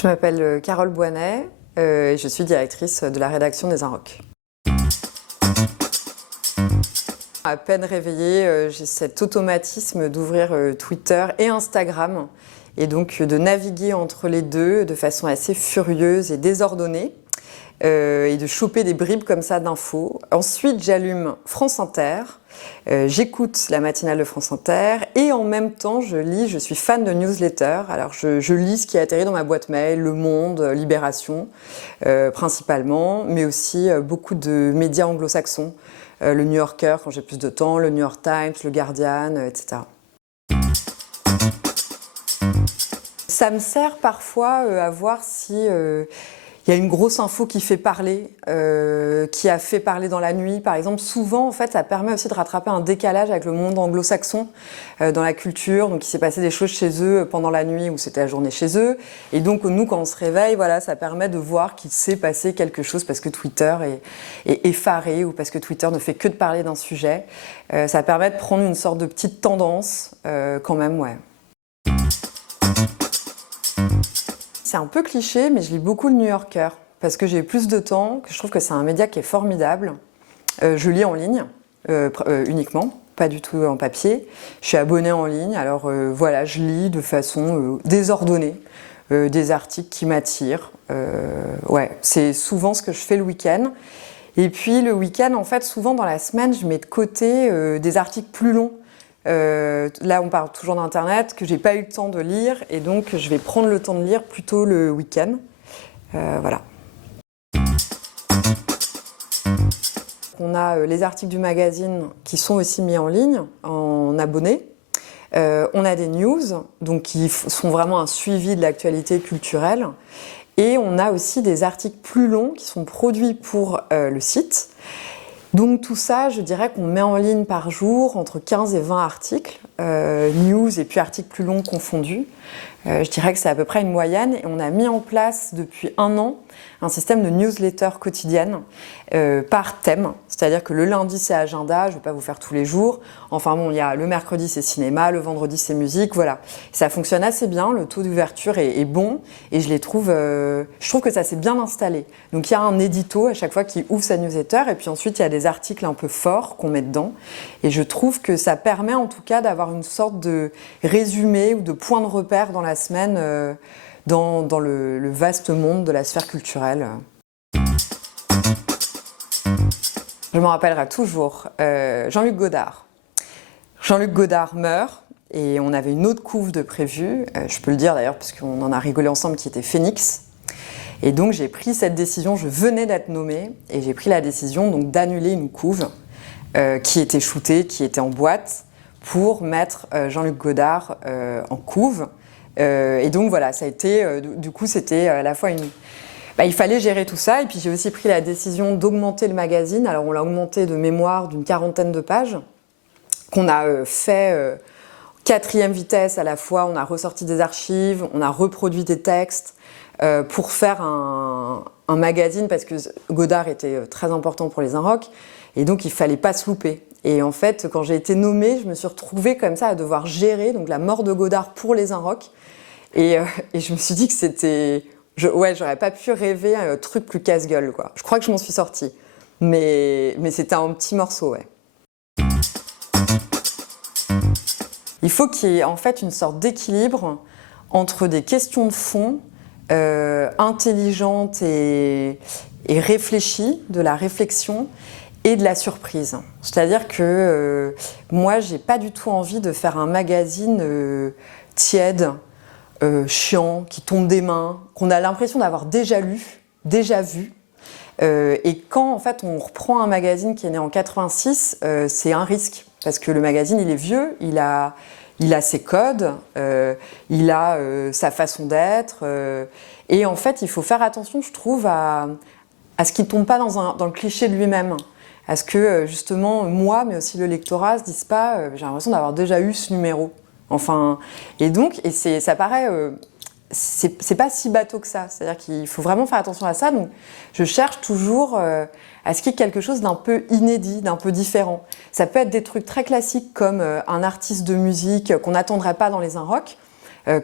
Je m'appelle Carole Boinet et je suis directrice de la rédaction des Inrocks. À peine réveillée, j'ai cet automatisme d'ouvrir Twitter et Instagram et donc de naviguer entre les deux de façon assez furieuse et désordonnée et de choper des bribes comme ça d'infos. Ensuite, j'allume France Inter, j'écoute la matinale de France Inter et en même temps, je lis, je suis fan de newsletters. Alors, je lis ce qui atterrit dans ma boîte mail, Le Monde, Libération principalement, mais aussi beaucoup de médias anglo-saxons. Le New Yorker quand j'ai plus de temps, le New York Times, le Guardian, etc. Ça me sert parfois à voir si y a une grosse info qui fait parler, qui a fait parler dans la nuit, par exemple. Souvent, en fait, ça permet aussi de rattraper un décalage avec le monde anglo-saxon dans la culture. Donc, il s'est passé des choses chez eux pendant la nuit ou c'était la journée chez eux. Et donc, nous, quand on se réveille, voilà, ça permet de voir qu'il s'est passé quelque chose parce que Twitter est effaré ou parce que Twitter ne fait que de parler d'un sujet. Ça permet de prendre une sorte de petite tendance quand même, ouais. C'est un peu cliché, mais je lis beaucoup le New Yorker parce que j'ai plus de temps, que je trouve que c'est un média qui est formidable. Je lis en ligne uniquement, pas du tout en papier. Je suis abonnée en ligne, alors voilà, je lis de façon désordonnée des articles qui m'attirent. Ouais, c'est souvent ce que je fais le week-end. Et puis le week-end, en fait, souvent dans la semaine, je mets de côté des articles plus longs. Là, on parle toujours d'Internet, que j'ai pas eu le temps de lire, et donc je vais prendre le temps de lire plutôt le week-end. Voilà. On a les articles du magazine qui sont aussi mis en ligne, en abonné. On a des news, donc qui sont vraiment un suivi de l'actualité culturelle. Et on a aussi des articles plus longs qui sont produits pour le site. Donc tout ça, je dirais qu'on met en ligne par jour entre 15 et 20 articles, news et puis articles plus longs confondus. Je dirais que c'est à peu près une moyenne et on a mis en place depuis 1 an un système de newsletter quotidienne par thème. C'est-à-dire que le lundi c'est agenda, je ne vais pas vous faire tous les jours. Enfin bon, il y a le mercredi c'est cinéma, le vendredi c'est musique, voilà. Ça fonctionne assez bien, le taux d'ouverture est bon et je trouve que ça s'est bien installé. Donc il y a un édito à chaque fois qui ouvre sa newsletter et puis ensuite il y a des articles un peu forts qu'on met dedans. Et je trouve que ça permet en tout cas d'avoir une sorte de résumé ou de point de repère dans la semaine dans le vaste monde de la sphère culturelle. Je m'en rappellerai toujours, Jean-Luc Godard. Jean-Luc Godard meurt et on avait une autre couve de prévue, je peux le dire d'ailleurs parce qu'on en a rigolé ensemble, qui était Phoenix. Et donc j'ai pris cette décision, je venais d'être nommée et j'ai pris la décision donc d'annuler une couve qui était shootée, qui était en boîte pour mettre Jean-Luc Godard en couve. Et donc voilà, ça a été, du coup c'était à la fois une... il fallait gérer tout ça et puis j'ai aussi pris la décision d'augmenter le magazine. Alors on l'a augmenté de mémoire d'une 40aine de pages qu'on a fait 4e vitesse à la fois. On a ressorti des archives, on a reproduit des textes pour faire un magazine parce que Godard était très important pour les Inrocks et donc il fallait pas se louper. Et en fait, quand j'ai été nommée, je me suis retrouvée comme ça à devoir gérer donc la mort de Godard pour les Inrocks. Et je me suis dit que c'était... Ouais, j'aurais pas pu rêver un truc plus casse-gueule, quoi. Je crois que je m'en suis sortie. Mais c'était un petit morceau, ouais. Il faut qu'il y ait en fait une sorte d'équilibre entre des questions de fond intelligentes et réfléchies, de la réflexion, et de la surprise. C'est-à-dire que moi, j'ai pas du tout envie de faire un magazine tiède, chiant, qui tombe des mains, qu'on a l'impression d'avoir déjà lu, déjà vu. Et quand en fait on reprend un magazine qui est né en 86, c'est un risque parce que le magazine il est vieux, il a ses codes, il a sa façon d'être, et en fait il faut faire attention, je trouve, à ce qu'il ne tombe pas dans le cliché de lui-même. À ce que justement moi, mais aussi le lectorat, se disent pas j'ai l'impression d'avoir déjà eu ce numéro. Enfin, et donc, ça paraît, c'est pas si bateau que ça. C'est-à-dire qu'il faut vraiment faire attention à ça. Donc, je cherche toujours à ce qu'il y ait quelque chose d'un peu inédit, d'un peu différent. Ça peut être des trucs très classiques comme un artiste de musique qu'on n'attendrait pas dans les Inrocks.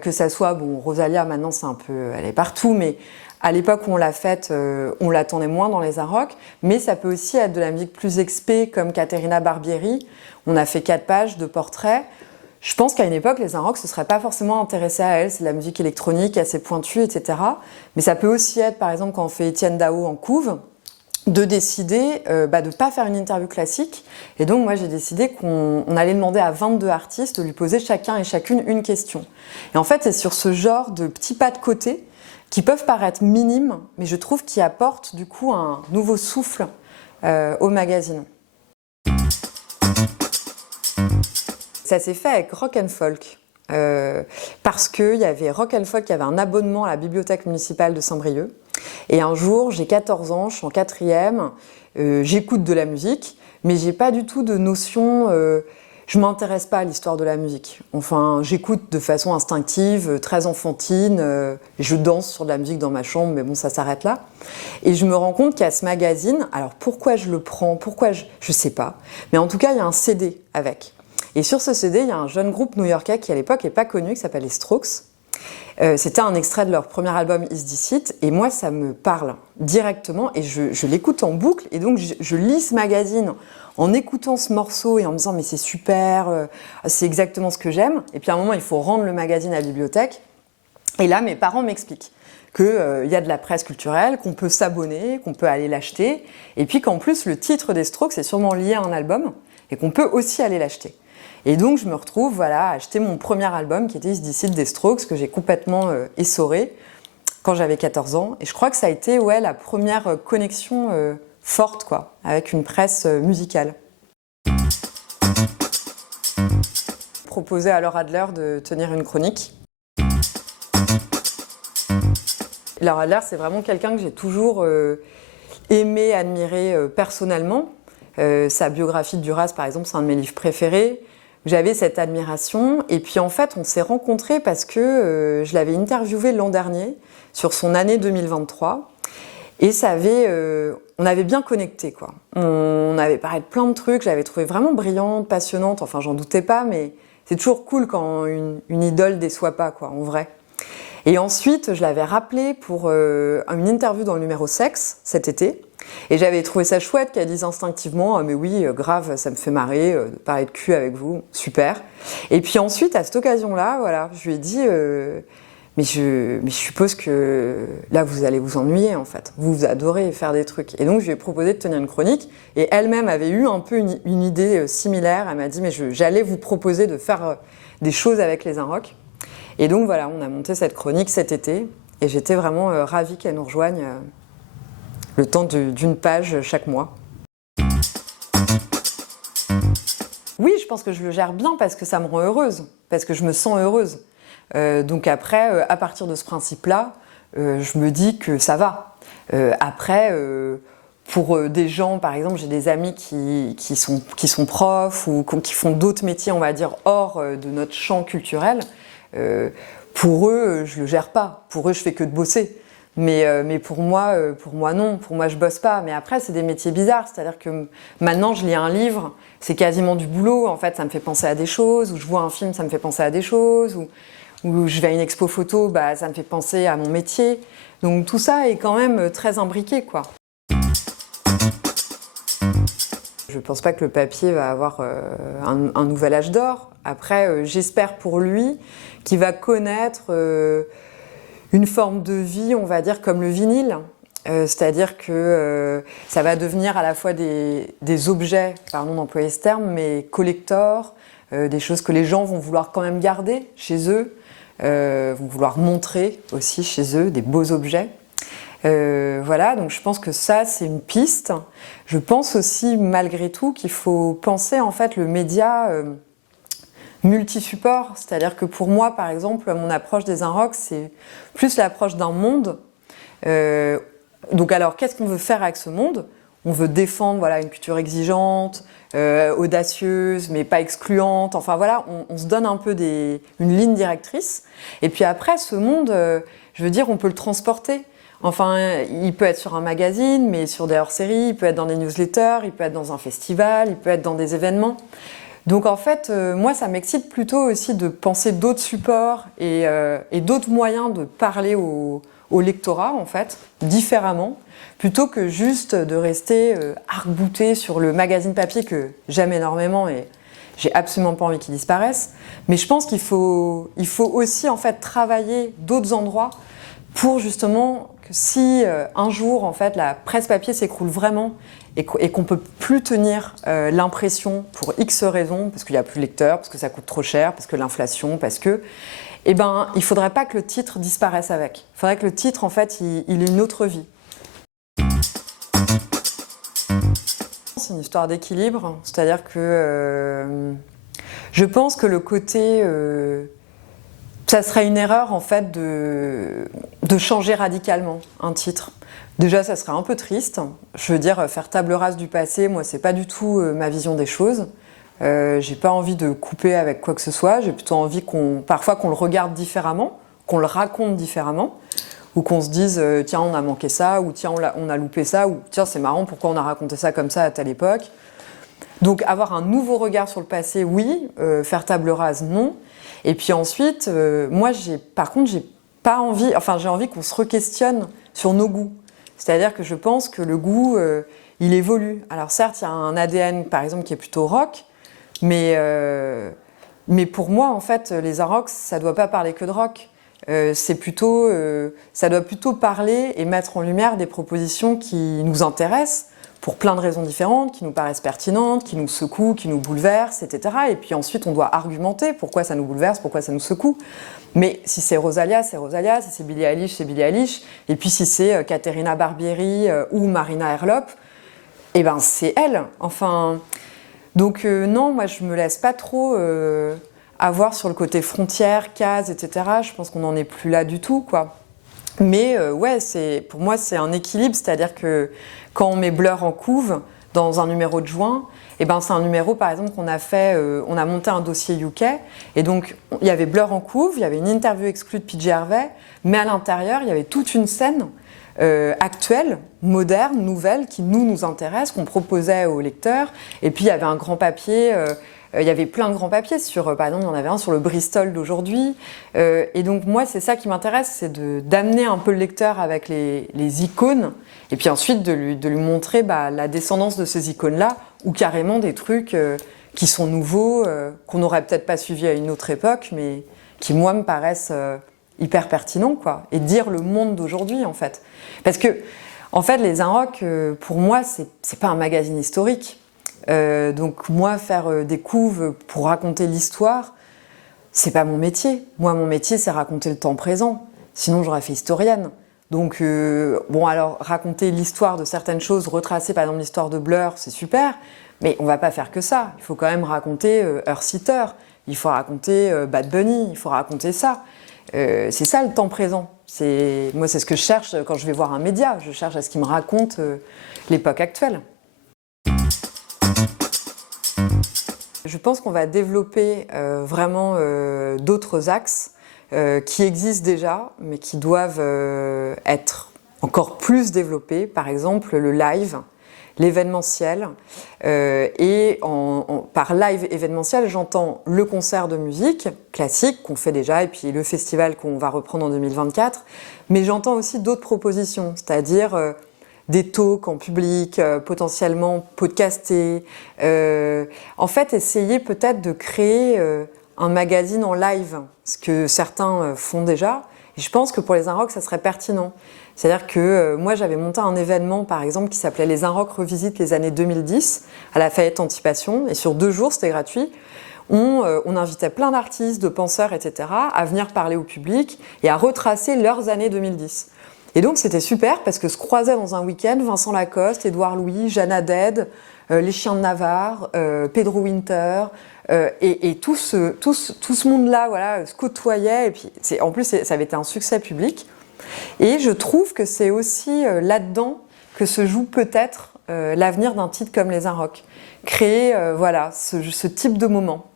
que ça soit, bon, Rosalia maintenant c'est un peu, elle est partout, mais à l'époque où on l'a faite, on l'attendait moins dans les Arocs, mais ça peut aussi être de la musique plus expé comme Caterina Barbieri. On a fait 4 pages de portraits. Je pense qu'à une époque, les Arocs ne se seraient pas forcément intéressés à elle. C'est de la musique électronique assez pointue, etc. Mais ça peut aussi être, par exemple, quand on fait Étienne Dao en couve, de décider de ne pas faire une interview classique. Et donc, moi, j'ai décidé qu'on allait demander à 22 artistes de lui poser chacun et chacune une question. Et en fait, c'est sur ce genre de petits pas de côté qui peuvent paraître minimes, mais je trouve qu'ils apportent du coup un nouveau souffle au magazine. Ça s'est fait avec Rock and Folk, parce qu'il y avait Rock and Folk qui avait un abonnement à la bibliothèque municipale de Saint-Brieuc. Et un jour, j'ai 14 ans, je suis en 4e, j'écoute de la musique, mais j'ai pas du tout de notion, je m'intéresse pas à l'histoire de la musique. Enfin, j'écoute de façon instinctive, très enfantine, je danse sur de la musique dans ma chambre, mais bon, ça s'arrête là. Et je me rends compte qu'il y a ce magazine, alors pourquoi je le prends, je sais pas, mais en tout cas, il y a un CD avec. Et sur ce CD, il y a un jeune groupe new-yorkais qui à l'époque n'est pas connu, qui s'appelle les Strokes. C'était un extrait de leur premier album Is This It, et moi ça me parle directement et je l'écoute en boucle, et donc je lis ce magazine en écoutant ce morceau et en me disant mais c'est super, c'est exactement ce que j'aime. Et puis à un moment il faut rendre le magazine à la bibliothèque, et là mes parents m'expliquent qu'il y a de la presse culturelle, qu'on peut s'abonner, qu'on peut aller l'acheter, et puis qu'en plus le titre des Strokes est sûrement lié à un album, et qu'on peut aussi aller l'acheter. Et donc je me retrouve à acheter mon premier album qui était Is This It des Strokes, que j'ai complètement essoré quand j'avais 14 ans. Et je crois que ça a été la première connexion forte avec une presse musicale. Proposé à Laura Adler de tenir une chronique. Laura Adler, c'est vraiment quelqu'un que j'ai toujours aimé, admiré personnellement. Sa biographie de Duras, par exemple, c'est un de mes livres préférés. J'avais cette admiration, et puis en fait on s'est rencontrés parce que je l'avais interviewé l'an dernier sur son année 2023, et on avait bien connecté quoi. On avait parlé de plein de trucs, je l'avais trouvée vraiment brillante, passionnante, enfin j'en doutais pas, mais c'est toujours cool quand une idole déçoit pas en vrai. Et ensuite je l'avais rappelé pour une interview dans le numéro Sexe cet été. Et j'avais trouvé ça chouette qu'elle dise instinctivement mais oui, grave, ça me fait marrer de parler de cul avec vous, super. Et puis ensuite, à cette occasion-là, je lui ai dit mais je suppose que là, vous allez vous ennuyer en fait. Vous adorez faire des trucs. Et donc, je lui ai proposé de tenir une chronique. Et elle-même avait eu un peu une idée similaire. Elle m'a dit mais j'allais vous proposer de faire des choses avec les Inrocks. Et donc voilà, on a monté cette chronique cet été. Et j'étais vraiment ravie qu'elle nous rejoigne. Le temps d'une page chaque mois. Oui, je pense que je le gère bien parce que ça me rend heureuse, parce que je me sens heureuse. Donc après, à partir de ce principe-là, je me dis que ça va. Après, pour des gens, par exemple, j'ai des amis qui sont profs ou qui font d'autres métiers, on va dire, hors de notre champ culturel. Pour eux, je le gère pas. Pour eux, je fais que de bosser. Mais pour moi non, pour moi je bosse pas. Mais après c'est des métiers bizarres, c'est-à-dire que maintenant je lis un livre, c'est quasiment du boulot, en fait ça me fait penser à des choses, ou je vois un film, ça me fait penser à des choses, ou je vais à une expo photo, ça me fait penser à mon métier. Donc tout ça est quand même très imbriqué quoi. Je pense pas que le papier va avoir un nouvel âge d'or. Après j'espère pour lui qu'il va connaître une forme de vie, on va dire, comme le vinyle. C'est-à-dire que ça va devenir à la fois des objets, pardon d'employer ce terme, mais collector, des choses que les gens vont vouloir quand même garder chez eux, vont vouloir montrer aussi chez eux, des beaux objets. Voilà, donc je pense que ça, c'est une piste. Je pense aussi, malgré tout, qu'il faut penser en fait le média multi-support, c'est-à-dire que pour moi, par exemple, mon approche des Inrocks, c'est plus l'approche d'un monde. Donc alors, qu'est-ce qu'on veut faire avec ce monde ? On veut défendre une culture exigeante, audacieuse, mais pas excluante. Enfin voilà, on se donne un peu une ligne directrice. Et puis après, ce monde, je veux dire, on peut le transporter. Enfin, il peut être sur un magazine, mais sur des hors-séries, il peut être dans des newsletters, il peut être dans un festival, il peut être dans des événements. Donc en fait, moi, ça m'excite plutôt aussi de penser d'autres supports et d'autres moyens de parler au lectorat, en fait, différemment, plutôt que juste de rester arc-bouté sur le magazine papier que j'aime énormément et j'ai absolument pas envie qu'il disparaisse. Mais je pense qu'il faut aussi en fait travailler d'autres endroits pour justement que si un jour en fait la presse papier s'écroule vraiment et qu'on ne peut plus tenir l'impression pour X raisons, parce qu'il n'y a plus de lecteurs, parce que ça coûte trop cher, parce que l'inflation, parce que... Eh ben, il ne faudrait pas que le titre disparaisse avec. Il faudrait que le titre, en fait, il ait une autre vie. C'est une histoire d'équilibre, c'est-à-dire que je pense que le côté... ça serait une erreur, en fait, de changer radicalement un titre. Déjà, ça serait un peu triste. Je veux dire, faire table rase du passé, moi, c'est pas du tout ma vision des choses. J'ai pas envie de couper avec quoi que ce soit. J'ai plutôt envie parfois qu'on le regarde différemment, qu'on le raconte différemment, ou qu'on se dise tiens, on a manqué ça, ou tiens, on a loupé ça, ou tiens, c'est marrant, pourquoi on a raconté ça comme ça à telle époque. Donc, avoir un nouveau regard sur le passé, oui. Faire table rase, non. Et puis ensuite, moi, par contre, j'ai pas envie, enfin, j'ai envie qu'on se re-questionne sur nos goûts. C'est-à-dire que je pense que le goût, il évolue. Alors certes, il y a un ADN, par exemple, qui est plutôt rock, mais pour moi, en fait, les rock, ça ne doit pas parler que de rock. Ça doit plutôt parler et mettre en lumière des propositions qui nous intéressent pour plein de raisons différentes, qui nous paraissent pertinentes, qui nous secouent, qui nous bouleversent, etc. Et puis ensuite, on doit argumenter pourquoi ça nous bouleverse, pourquoi ça nous secoue. Mais si c'est Rosalia, c'est Rosalia. Si c'est Billie Eilish, c'est Billie Eilish. Et puis si c'est Caterina Barbieri ou Marina Herlop, eh ben c'est elle. Enfin, donc non, moi je me laisse pas trop avoir sur le côté frontière, case, etc. Je pense qu'on n'en est plus là du tout, quoi. Mais ouais, pour moi c'est un équilibre, c'est-à-dire que quand on met Blur en couve dans un numéro de juin, eh ben, c'est un numéro par exemple qu'on a fait, on a monté un dossier UK, et donc il y avait Blur en couve, il y avait une interview exclue de PJ Harvey, mais à l'intérieur il y avait toute une scène actuelle, moderne, nouvelle, qui nous intéresse, qu'on proposait aux lecteurs, et puis il y avait un grand papier... il y avait plein de grands papiers sur, par exemple, il y en avait un sur le Bristol d'aujourd'hui. Et donc, moi, c'est ça qui m'intéresse, c'est d'amener un peu le lecteur avec les icônes, et puis ensuite de lui montrer la descendance de ces icônes-là, ou carrément des trucs qui sont nouveaux, qu'on n'aurait peut-être pas suivis à une autre époque, mais qui, moi, me paraissent hyper pertinents, quoi. Et dire le monde d'aujourd'hui, en fait. Parce que, en fait, les Inrocks, pour moi, c'est pas un magazine historique. Donc moi, faire des couves pour raconter l'histoire, c'est pas mon métier. Moi, mon métier, c'est raconter le temps présent. Sinon, j'aurais fait historienne. Donc, bon, alors, raconter l'histoire de certaines choses, retracer par exemple l'histoire de Blur, c'est super, mais on va pas faire que ça. Il faut quand même raconter Earthseeker, il faut raconter Bad Bunny, il faut raconter ça. C'est ça le temps présent. Moi, c'est ce que je cherche quand je vais voir un média. Je cherche à ce qu'il me raconte l'époque actuelle. Je pense qu'on va développer vraiment d'autres axes qui existent déjà, mais qui doivent être encore plus développés. Par exemple, le live, l'événementiel. Et par live événementiel, j'entends le concert de musique classique qu'on fait déjà, et puis le festival qu'on va reprendre en 2024. Mais j'entends aussi d'autres propositions, c'est-à-dire... des talks en public, potentiellement podcastés. En fait, essayer peut-être de créer un magazine en live, ce que certains font déjà. Et je pense que pour les Inrocks, ça serait pertinent. C'est-à-dire que moi, j'avais monté un événement, par exemple, qui s'appelait Les Inrocks revisitent les années 2010 à la Fayette Anticipation. Et sur 2 jours, c'était gratuit. On invitait plein d'artistes, de penseurs, etc. à venir parler au public et à retracer leurs années 2010. Et donc c'était super parce que se croisaient dans un week-end Vincent Lacoste, Édouard Louis, Jeanne Haddad, les Chiens de Navarre, Pedro Winter, et tout ce monde-là, voilà, se côtoyait. Et puis en plus ça avait été un succès public. Et je trouve que c'est aussi là-dedans que se joue peut-être l'avenir d'un titre comme Les Inrocks. Créer voilà, ce type de moment.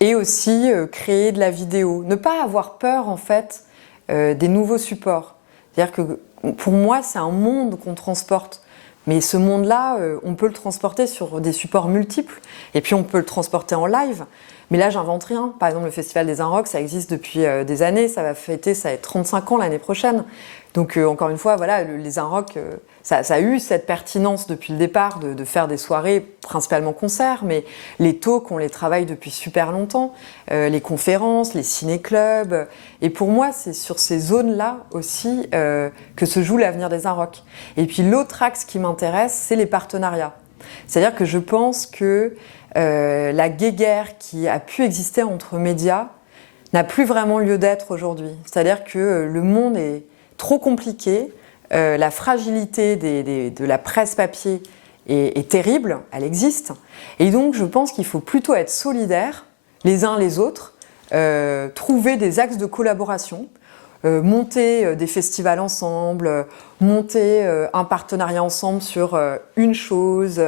Et aussi créer de la vidéo. Ne pas avoir peur en fait des nouveaux supports. C'est-à-dire que pour moi, c'est un monde qu'on transporte. Mais ce monde-là, on peut le transporter sur des supports multiples, et puis on peut le transporter en live. Mais là, j'invente rien. Par exemple, le Festival des Inrocks, ça existe depuis des années, ça va être 35 ans l'année prochaine. Donc encore une fois, voilà, les Inrocks, ça a eu cette pertinence depuis le départ de faire des soirées, principalement concerts, mais les talks, on les travaille depuis super longtemps, les conférences, les ciné-clubs. Et pour moi, c'est sur ces zones-là aussi que se joue l'avenir des Inrocks. Et puis l'autre axe qui m'intéresse, c'est les partenariats. C'est-à-dire que je pense que la guéguerre qui a pu exister entre médias n'a plus vraiment lieu d'être aujourd'hui. C'est-à-dire que le monde est trop compliqué, la fragilité de la presse papier est terrible, elle existe. Et donc je pense qu'il faut plutôt être solidaires les uns les autres, trouver des axes de collaboration, monter des festivals ensemble, monter un partenariat ensemble sur une chose,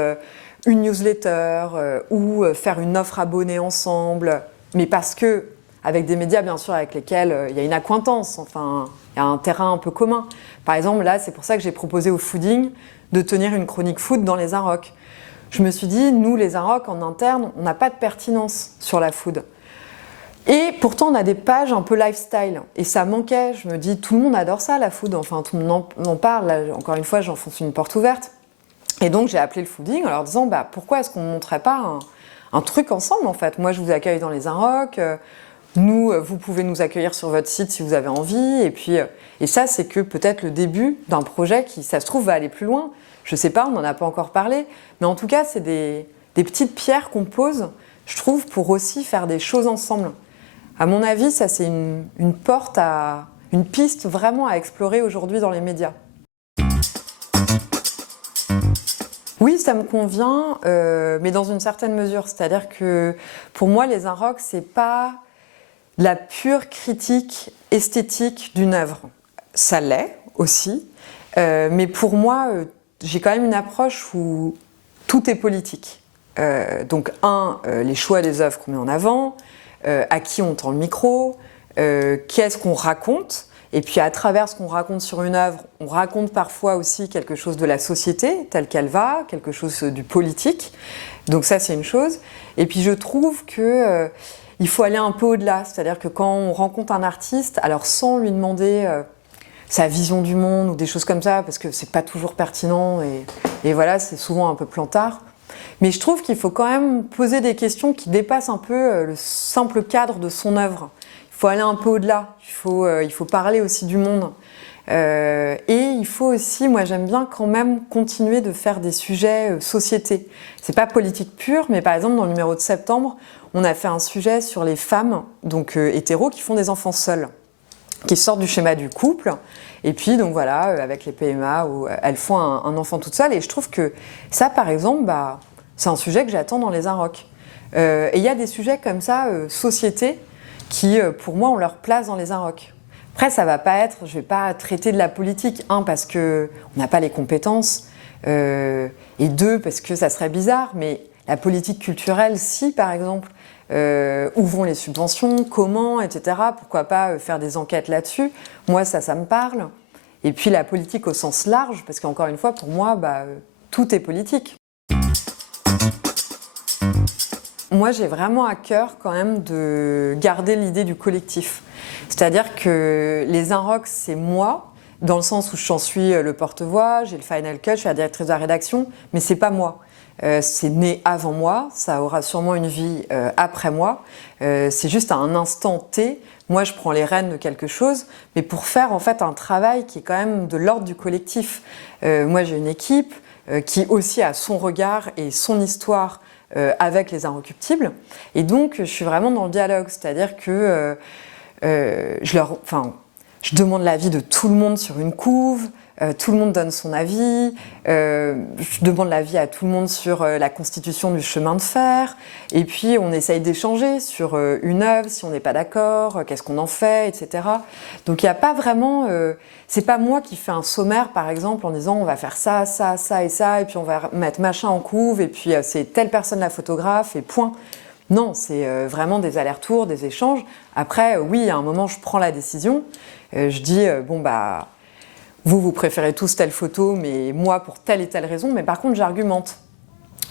une newsletter ou faire une offre abonnée ensemble, mais parce que avec des médias bien sûr avec lesquels il y a une accointance, enfin il y a un terrain un peu commun. Par exemple là c'est pour ça que j'ai proposé au Fooding de tenir une chronique food dans les Inrocks. Je me suis dit nous les Inrocks en interne on n'a pas de pertinence sur la food. Et pourtant on a des pages un peu lifestyle et ça manquait, je me dis tout le monde adore ça la food, enfin tout le monde en parle, là, encore une fois j'enfonce une porte ouverte. Et donc j'ai appelé le Fooding en leur disant pourquoi est-ce qu'on ne montrerait pas un truc ensemble en fait. Moi je vous accueille dans les Inrocks, vous pouvez nous accueillir sur votre site si vous avez envie. Et ça c'est que peut-être le début d'un projet qui ça se trouve va aller plus loin. Je sais pas, on n'en a pas encore parlé, mais en tout cas c'est des petites pierres qu'on pose, je trouve, pour aussi faire des choses ensemble. À mon avis ça c'est une porte une piste vraiment à explorer aujourd'hui dans les médias. Oui, ça me convient, mais dans une certaine mesure. C'est-à-dire que pour moi, les Inrocks, c'est pas la pure critique esthétique d'une œuvre. Ça l'est aussi, mais pour moi, j'ai quand même une approche où tout est politique. Donc, les choix des œuvres qu'on met en avant, à qui on tend le micro, qu'est-ce qu'on raconte. Et puis à travers ce qu'on raconte sur une œuvre, on raconte parfois aussi quelque chose de la société telle qu'elle va, quelque chose du politique. Donc ça c'est une chose. Et puis je trouve que il faut aller un peu au-delà. C'est-à-dire que quand on rencontre un artiste, alors sans lui demander sa vision du monde ou des choses comme ça, parce que c'est pas toujours pertinent et voilà, c'est souvent un peu plantard. Mais je trouve qu'il faut quand même poser des questions qui dépassent un peu le simple cadre de son œuvre. Il faut aller un peu au-delà, il faut parler aussi du monde. Et il faut aussi, moi j'aime bien quand même continuer de faire des sujets société. C'est pas politique pure, mais par exemple dans le numéro de septembre, on a fait un sujet sur les femmes, donc hétéros, qui font des enfants seuls, qui sortent du schéma du couple. Et puis donc voilà, avec les PMA, où elles font un enfant toutes seules. Et je trouve que ça, par exemple, c'est un sujet que j'attends dans les Inrocks. Et il y a des sujets comme ça, société, qui, pour moi, ont leur place dans les Inrocks. Après, ça va pas être, je vais pas traiter de la politique, parce qu'on n'a pas les compétences, et deux, parce que ça serait bizarre, mais la politique culturelle, si, par exemple, où vont les subventions, comment, etc. Pourquoi pas faire des enquêtes là-dessus. Moi, ça me parle. Et puis la politique au sens large, parce qu'encore une fois, pour moi, tout est politique. Moi, j'ai vraiment à cœur quand même de garder l'idée du collectif. C'est-à-dire que les Inrocks, c'est moi, dans le sens où j'en suis le porte-voix, j'ai le final cut, je suis la directrice de la rédaction, mais c'est pas moi. C'est né avant moi, ça aura sûrement une vie après moi. C'est juste à un instant T, moi je prends les rênes de quelque chose, mais pour faire en fait un travail qui est quand même de l'ordre du collectif. Moi j'ai une équipe qui aussi a son regard et son histoire avec les Inrecuptibles. Et donc, je suis vraiment dans le dialogue, c'est-à-dire que je demande l'avis de tout le monde sur une couve, tout le monde donne son avis, je demande l'avis à tout le monde sur la constitution du chemin de fer, et puis on essaye d'échanger sur une œuvre, si on n'est pas d'accord, qu'est-ce qu'on en fait, etc. Donc il n'y a pas vraiment... c'est pas moi qui fais un sommaire, par exemple, en disant on va faire ça, ça, ça et ça, et puis on va mettre machin en couve, et puis c'est telle personne la photographe, et point. Non, c'est vraiment des allers-retours, des échanges. Après, oui, à un moment, je prends la décision, je dis, vous préférez tous telle photo, mais moi pour telle et telle raison. Mais par contre, j'argumente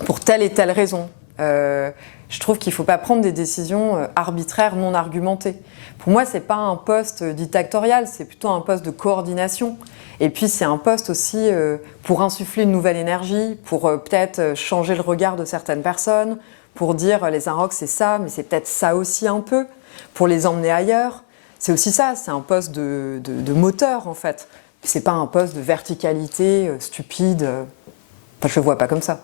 pour telle et telle raison. Je trouve qu'il ne faut pas prendre des décisions arbitraires, non argumentées. Pour moi, ce n'est pas un poste dictatorial, c'est plutôt un poste de coordination. Et puis, c'est un poste aussi pour insuffler une nouvelle énergie, pour peut-être changer le regard de certaines personnes, pour dire les Inrocks, c'est ça, mais c'est peut-être ça aussi un peu, pour les emmener ailleurs. C'est aussi ça, c'est un poste de moteur, en fait. C'est pas un poste de verticalité stupide. Enfin, je le vois pas comme ça.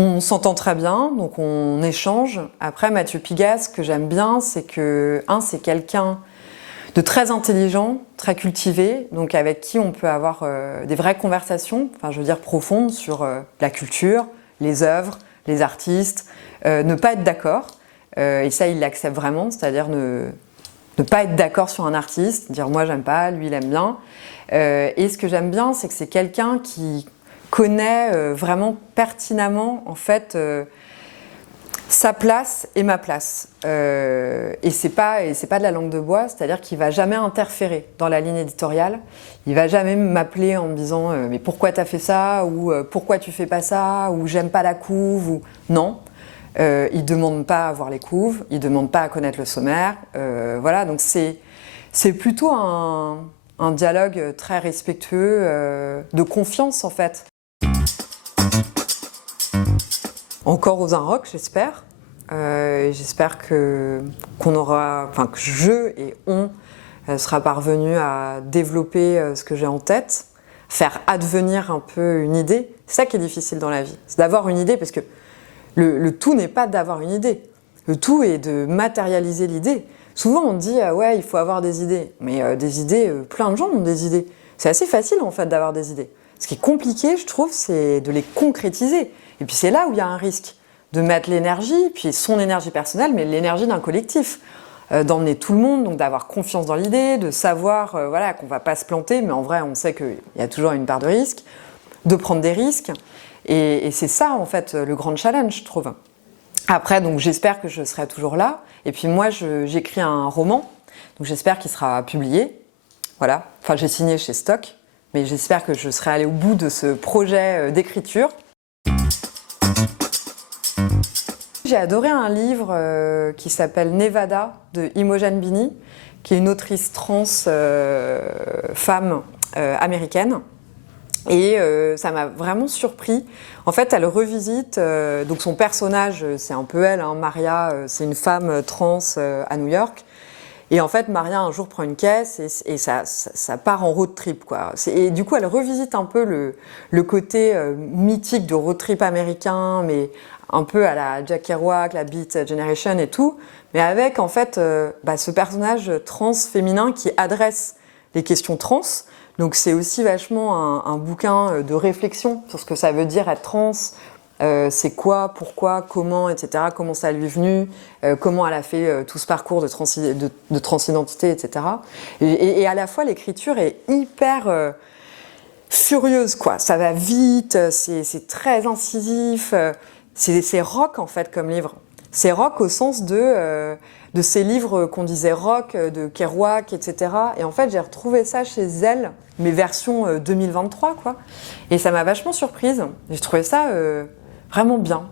On s'entend très bien, donc on échange. Après, Mathieu Pigasse, ce que j'aime bien, c'est que, c'est quelqu'un de très intelligent, très cultivé, donc avec qui on peut avoir des vraies conversations, enfin, je veux dire profondes, sur la culture, les œuvres, les artistes, ne pas être d'accord. Et ça, il l'accepte vraiment, c'est-à-dire ne pas être d'accord sur un artiste, dire moi j'aime pas, lui il aime bien. Et ce que j'aime bien, c'est que c'est quelqu'un qui connaît vraiment pertinemment en fait sa place et ma place. Et c'est pas de la langue de bois, c'est-à-dire qu'il va jamais interférer dans la ligne éditoriale. Il va jamais m'appeler en me disant mais pourquoi t'as fait ça, ou pourquoi tu fais pas ça, ou j'aime pas la couve, ou non. Il demande pas à voir les couves, il demande pas à connaître le sommaire. Voilà, donc c'est plutôt un dialogue très respectueux, de confiance en fait. Encore aux Inrocks, j'espère. J'espère que je et on sera parvenu à développer ce que j'ai en tête, faire advenir un peu une idée. C'est ça qui est difficile dans la vie, c'est d'avoir une idée, parce que le tout n'est pas d'avoir une idée. Le tout est de matérialiser l'idée. Souvent on dit ouais, il faut avoir des idées, mais des idées, plein de gens ont des idées. C'est assez facile en fait d'avoir des idées. Ce qui est compliqué, je trouve, c'est de les concrétiser. Et puis c'est là où il y a un risque de mettre l'énergie, puis son énergie personnelle, mais l'énergie d'un collectif, d'emmener tout le monde, donc d'avoir confiance dans l'idée, de savoir voilà, qu'on ne va pas se planter, mais en vrai on sait qu'il y a toujours une part de risque, de prendre des risques, et c'est ça en fait le grand challenge, je trouve. Après, donc j'espère que je serai toujours là, et puis moi j'écris un roman, donc j'espère qu'il sera publié, voilà, enfin j'ai signé chez Stock, mais j'espère que je serai allée au bout de ce projet d'écriture. J'ai adoré un livre qui s'appelle Nevada de Imogen Bini, qui est une autrice trans femme américaine. Et ça m'a vraiment surpris. En fait, elle revisite, donc son personnage, c'est un peu elle, hein, Maria, c'est une femme trans à New York. Et en fait, Maria, un jour, prend une caisse et ça part en road trip, quoi. Et du coup, elle revisite un peu le côté mythique de road trip américain, mais un peu à la Jack Kerouac, la Beat Generation et tout, mais avec, en fait, ce personnage trans féminin qui adresse les questions trans. Donc, c'est aussi vachement un bouquin de réflexion sur ce que ça veut dire être trans, c'est quoi, pourquoi, comment, etc. Comment ça lui est venu, comment elle a fait tout ce parcours de transidentité, etc. Et à la fois, l'écriture est hyper furieuse, quoi. Ça va vite, c'est très incisif, c'est rock, en fait, comme livre. C'est rock au sens de ces livres qu'on disait rock, de Kerouac, etc. Et en fait, j'ai retrouvé ça chez elle, mes versions 2023, quoi. Et ça m'a vachement surprise. J'ai trouvé ça vraiment bien.